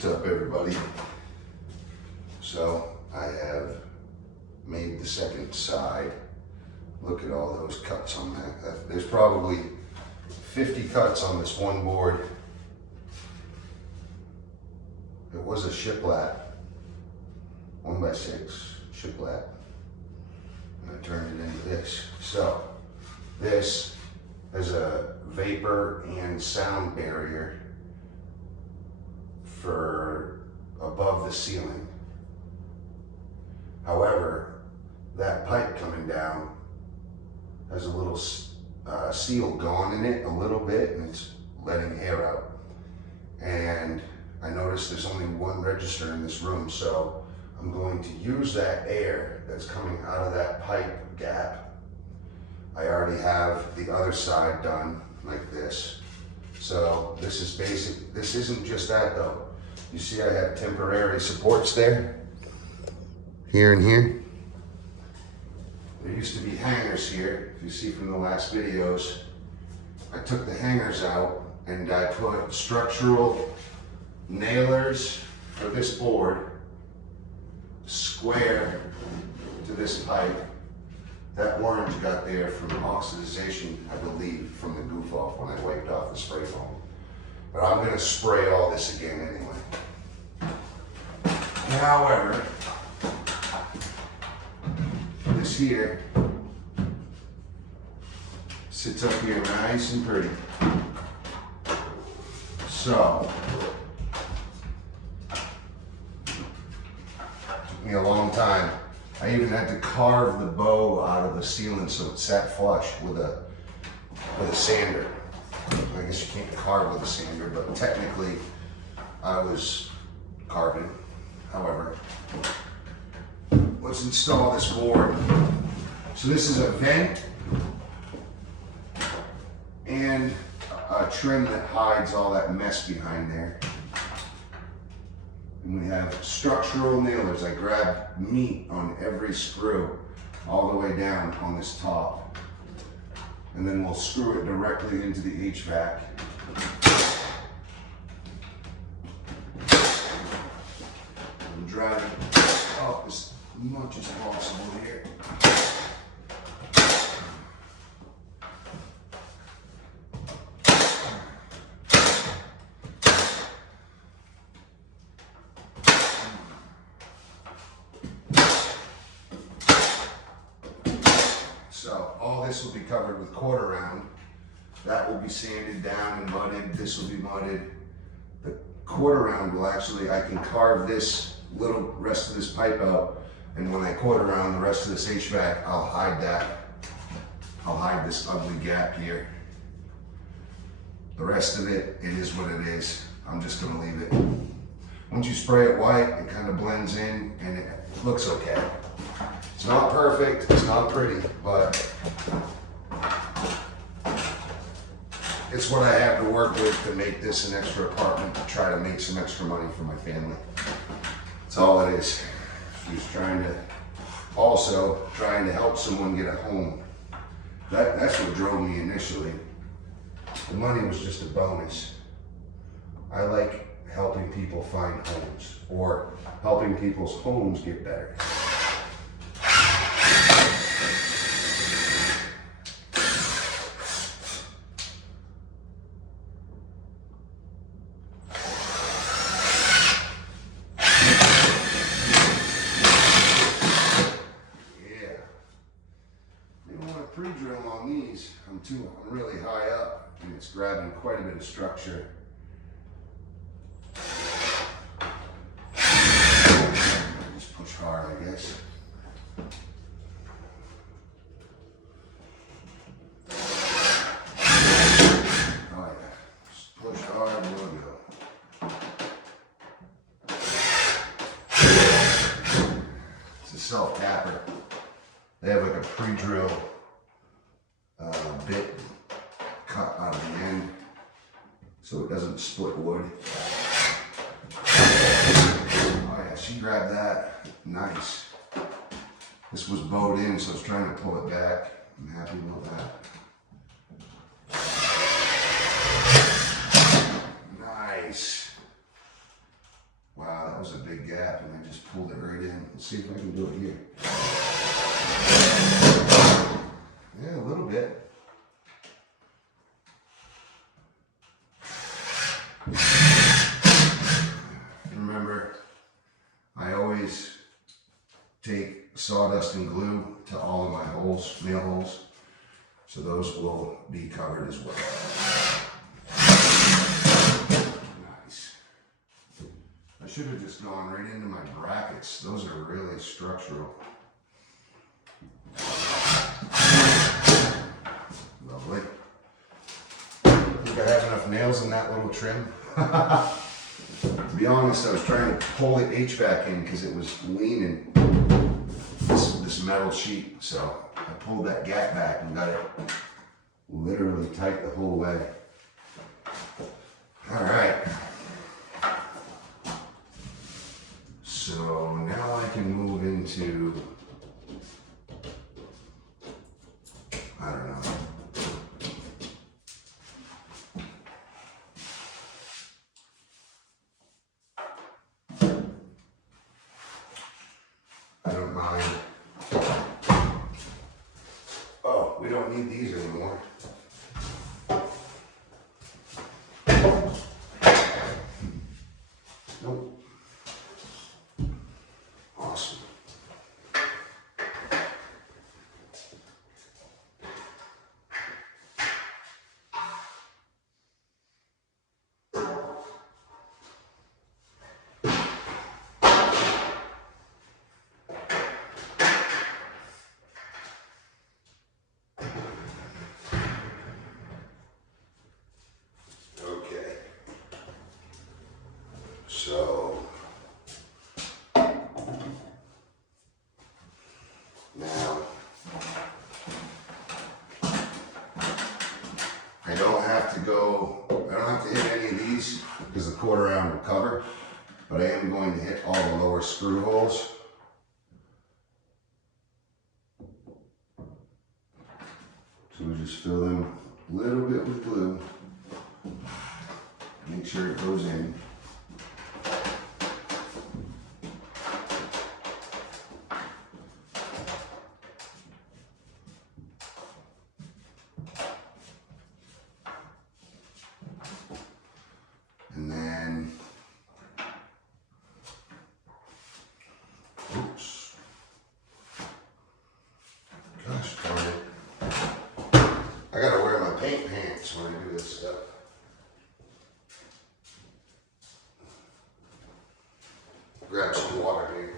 What's up, everybody? So I have made the second side. Look at all those cuts on that. There's probably 50 cuts on this one board. It was a shiplat, 1x6 shiplat, and I turned it into this. So this is a vapor and sound barrier for above the ceiling. However, that pipe coming down has a little seal gone in it a little bit, and it's letting air out. And I noticed there's only one register in this room, so I'm going to use that air that's coming out of that pipe gap. I already have the other side done like this. So this is basic. This isn't just that though. You see I have temporary supports there, here and here. There used to be hangers here. If you see from the last videos, I took the hangers out and I put structural nailers for this board square to this pipe. That orange got there from oxidization, I believe, from the goof off when I wiped off the spray foam. But I'm going to spray all this again anyway. However, this here sits up here nice and pretty. So, took me a long time. I even had to carve the bow out of the ceiling so it sat flush with a sander. I guess you can't carve with a sander, but technically I was carving. However, let's install this board. So this is a vent and a trim that hides all that mess behind there. And we have structural nailers. I grabbed meat on every screw all the way down on this top. And then we'll screw it directly into the HVAC. I'm driving up as much as possible here. So all this will be covered with quarter round. That will be sanded down and mudded. This will be mudded. The quarter round will actually, I can carve this little rest of this pipe out, and when I quarter round the rest of this HVAC, I'll hide that. I'll hide this ugly gap here. The rest of it, it is what it is. I'm just gonna leave it. Once you spray it white, it kind of blends in and it looks okay. It's not perfect, it's not pretty, but it's what I have to work with to make this an extra apartment, to try to make some extra money for my family. That's all it is. Just trying to help someone get a home. That's what drove me initially. The money was just a bonus. I like helping people find homes, or helping people's homes get better. Pre-drill on these, I'm really high up and it's grabbing quite a bit of structure. Just push hard, I guess. Oh yeah, just push hard, we'll go. It's a self-tapper. They have like a pre-drill bit cut out of the end so it doesn't split wood. Oh yeah, she grabbed that. Nice. This was bowed in, so I was trying to pull it back. I'm happy with that. Nice. was a big gap, and I just pulled it right in. Let's see if I can do it here. Yeah, a little bit. Remember, I always take sawdust and glue to all of my holes, nail holes, so those will be covered as well. Nice. I should have just gone right into my brackets. Those are really structural. Lovely. I think I have enough nails in that little trim. To be honest, I was trying to pull the HVAC in because it was leaning this metal sheet. So I pulled that gap back and got it literally tight the whole way. All right. So now I can move into, I don't know. I don't mind. Oh, we don't need these anymore. Nope. Awesome. Okay. So now I don't have to hit any of these because the quarter round will cover, but I am going to hit all the lower screw holes. So we just fill them a little bit with glue. Make sure it goes in. And then, oops, gosh darn it. I gotta wear my paint pants when I do this stuff. Grab some water here.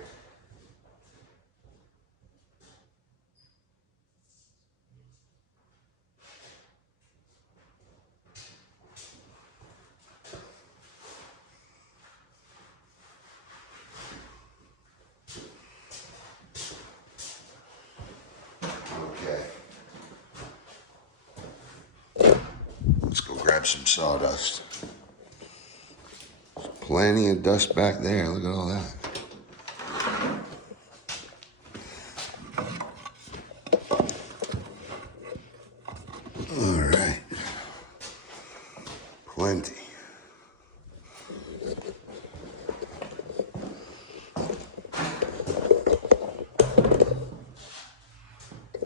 Let's go grab some sawdust. There's plenty of dust back there. Look at all that. All right. Plenty.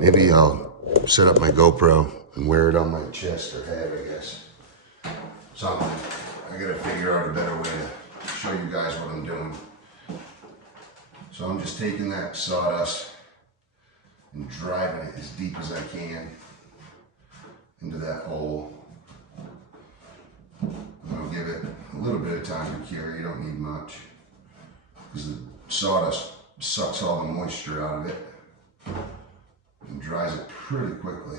Maybe I'll set up my GoPro and wear it on my chest or head, I guess. Something. I gotta figure out a better way to show you guys what I'm doing. So I'm just taking that sawdust and driving it as deep as I can into that hole. I'll give it a little bit of time to cure. You don't need much because the sawdust sucks all the moisture out of it and dries it pretty quickly.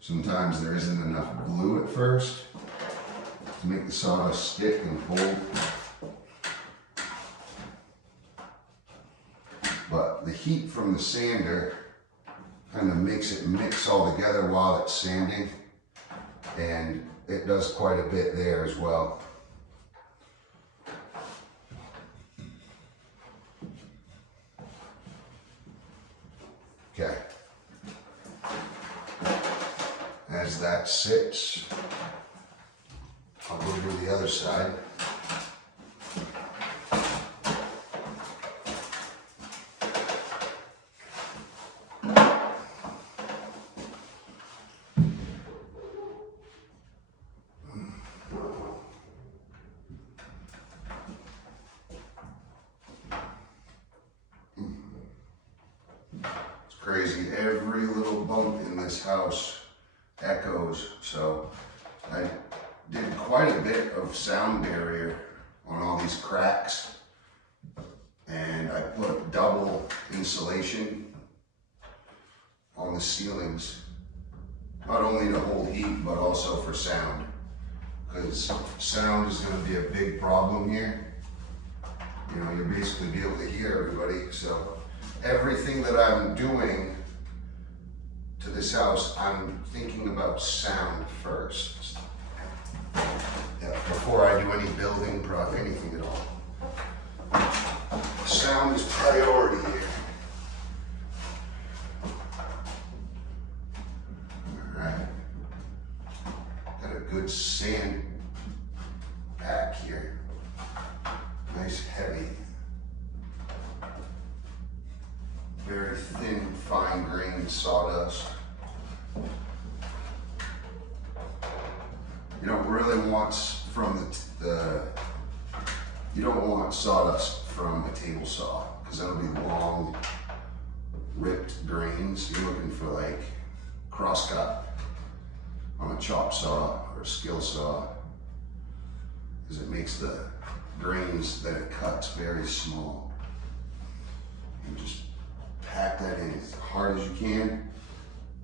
Sometimes there isn't enough glue at first to make the sawdust stick and hold. But the heat from the sander kind of makes it mix all together while it's sanding, and it does quite a bit there as well. Okay. as that sits, I'll go to the other side. It's crazy, every little bump in this house echoes, so I did quite a bit of sound barrier on all these cracks, and I put double insulation on the ceilings, not only to hold heat but also for sound, because sound is going to be a big problem here. You know, you'll basically be able to hear everybody, so everything that I'm doing to this house, I'm thinking about sound first. Yeah, before I do any building, anything at all. Sound is priority here. All right. Got a good sand back here. Nice heavy. Very thin, fine grained sawdust. You don't really want you don't want sawdust from a table saw, because that'll be long, ripped grains. You're looking for like crosscut on a chop saw or a skill saw, because it makes the grains that it cuts very small. And just pack that in as hard as you can.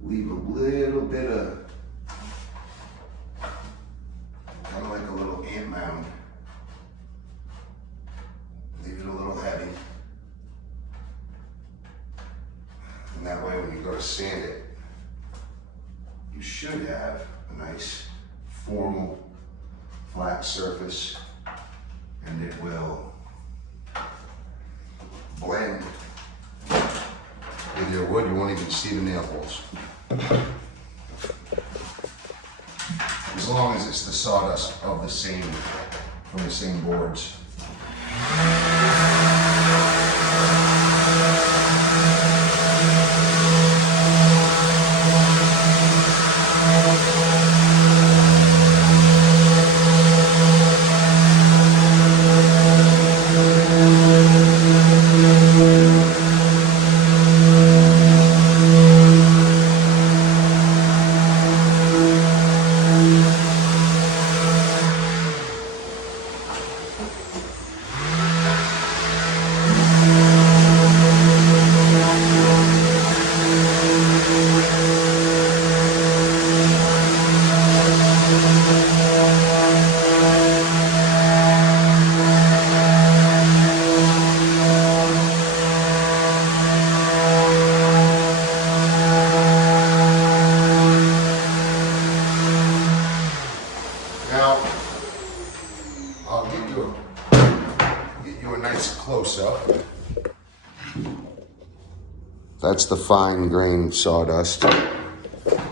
Leave a little bit of, kind of like a little ant mound. Leave it a little heavy. And that way when you go to sand it, you should have a nice formal flat surface, and it will blend with your wood. You won't even see the nail holes. As long as it's the sawdust of from the same boards. Now, I'll get you a nice close-up. That's the fine grained sawdust.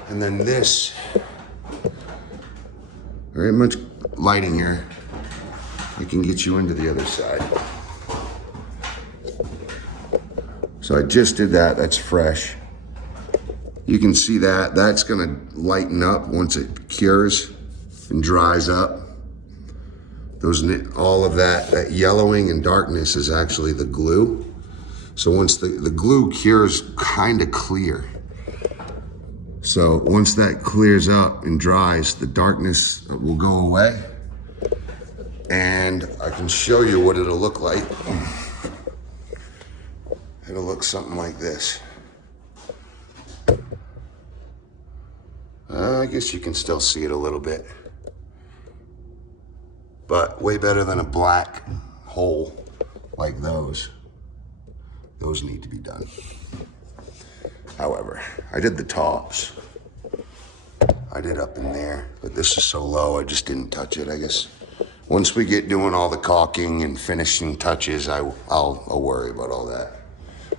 And then this, very much lighting here, I can get you into the other side. So I just did that, that's fresh. You can see that, that's gonna lighten up once it cures and dries up. All of that yellowing and darkness is actually the glue. So once the glue cures kind of clear. So once that clears up and dries, the darkness will go away. And I can show you what it'll look like. It'll look something like this. I guess you can still see it a little bit. But way better than a black hole like those. Those need to be done. However, I did the tops. I did up in there, but this is so low, I just didn't touch it. I guess once we get doing all the caulking and finishing touches, I'll worry about all that.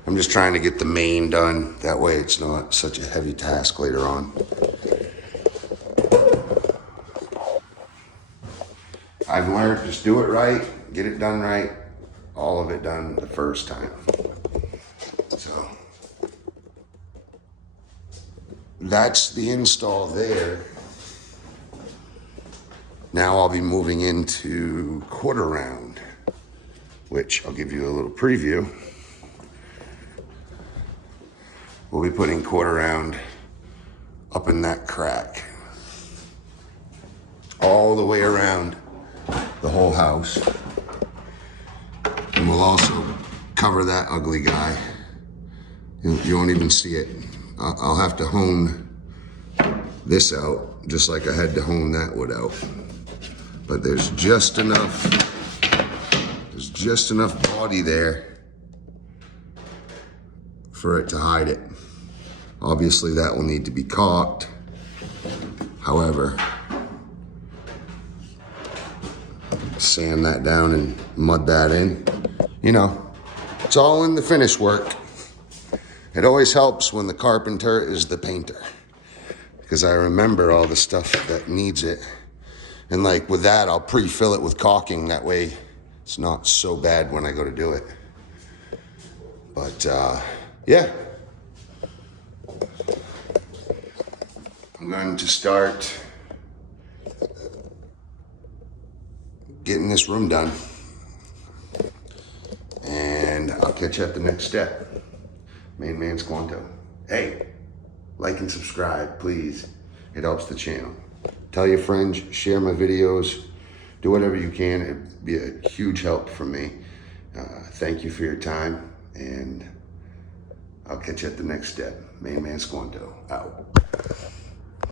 I'm just trying to get the main done. That way it's not such a heavy task later on. I've learned just do it right, get it done right, all of it done the first time. So that's the install there. Now I'll be moving into quarter round, which I'll give you a little preview. We'll be putting quarter round up in that crack, all the way around the whole house. And we'll also cover that ugly guy. You won't even see it. I'll have to hone this out, just like I had to hone that wood out. But there's just enough body there for it to hide it. Obviously that will need to be caulked. However, sand that down and mud that in. You know, it's all in the finish work. It always helps when the carpenter is the painter, because I remember all the stuff that needs it. And like with that, I'll pre-fill it with caulking. That way it's not so bad when I go to do it. But yeah. I'm going to start getting this room done. And I'll catch you at the next step. Main man Squanto. Hey, like and subscribe, please. It helps the channel. Tell your friends, share my videos, do whatever you can. It'd be a huge help for me. Thank you for your time, and I'll catch you at the next step. Main man Squanto, out.